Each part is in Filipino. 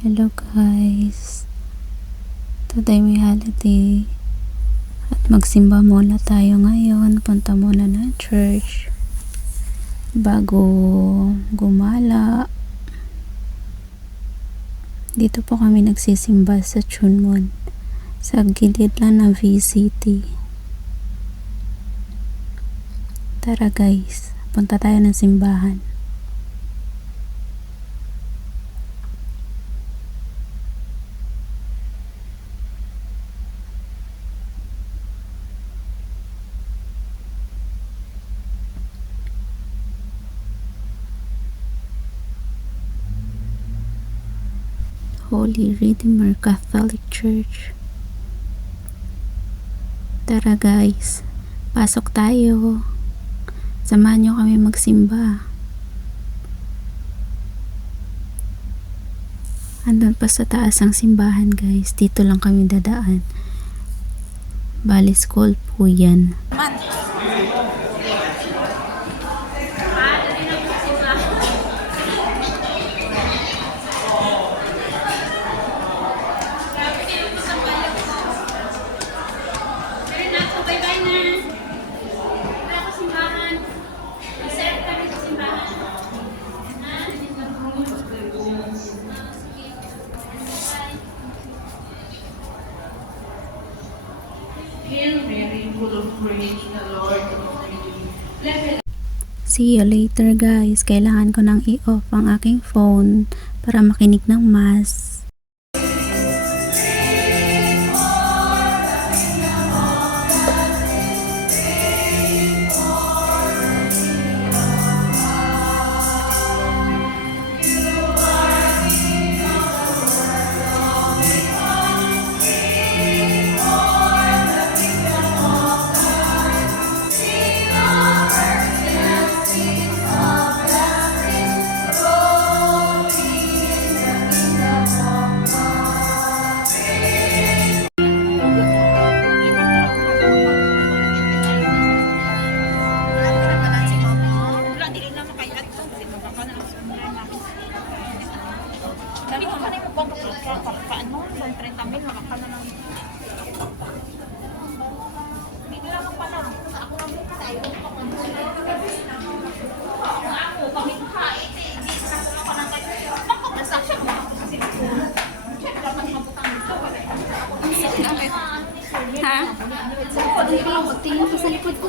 Hello guys, today may holiday at magsimba muna tayo ngayon. Punta muna ng church bago gumala. Dito po kami nagsisimba sa Chunmon, sa gilid lang ng VCT. Tara guys, punta tayo ng simbahan. Holy Redeemer Catholic Church. Tara guys, pasok tayo. Samahan nyo kami magsimba. Andun pa sa taas ang simbahan guys. Dito lang kami dadaan. Bali school po yan. Hail Mary, full of grace, the Lord is with you. See you later guys. Kailangan ko nang i-off ang aking phone para makinig ng mass. Ha? Tingin ko sa likod ko.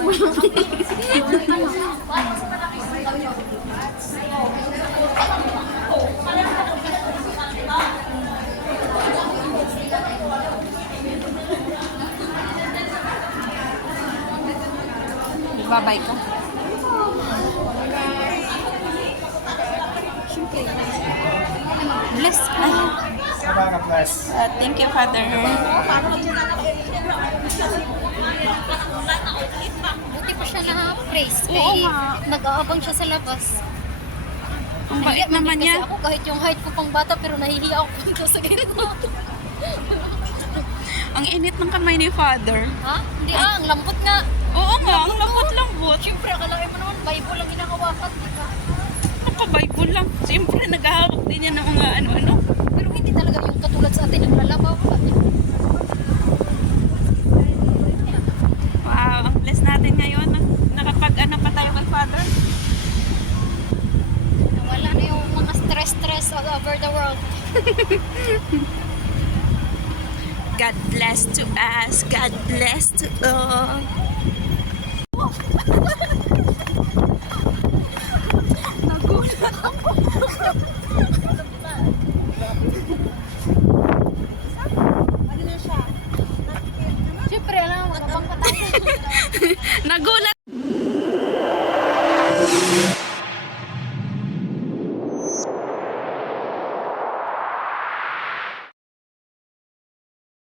Babay ka. Bless ka. Thank you, Father. Buti pa siya na-praise. Oo nga. Nag-aabang siya sa labas. Ang bait naman Kasi niya. ako kahit yung height ko pang bata pero nahihiya ako punto sa ganito. Ang init ng kamay ni Father. Ha? Hindi ang lambot nga. Oo nga, ang lambot-lambot. Siyempre, akalain mo naman, Bible lang hinahawakan. Diba? Naka-Bible lang. Siyempre, naghahawak din yan ng mga ano-ano. Pero hindi talaga yung katulad sa atin, naglalabaw. Wow, ang bless natin ngayon. Nakapag-ano pa tayo kay Father. Nawala na yung mga stress all over the world. God bless to us. God bless to all. Nagulat ako. Siyempre, alam mo, magabang pa tayo. Nagulat.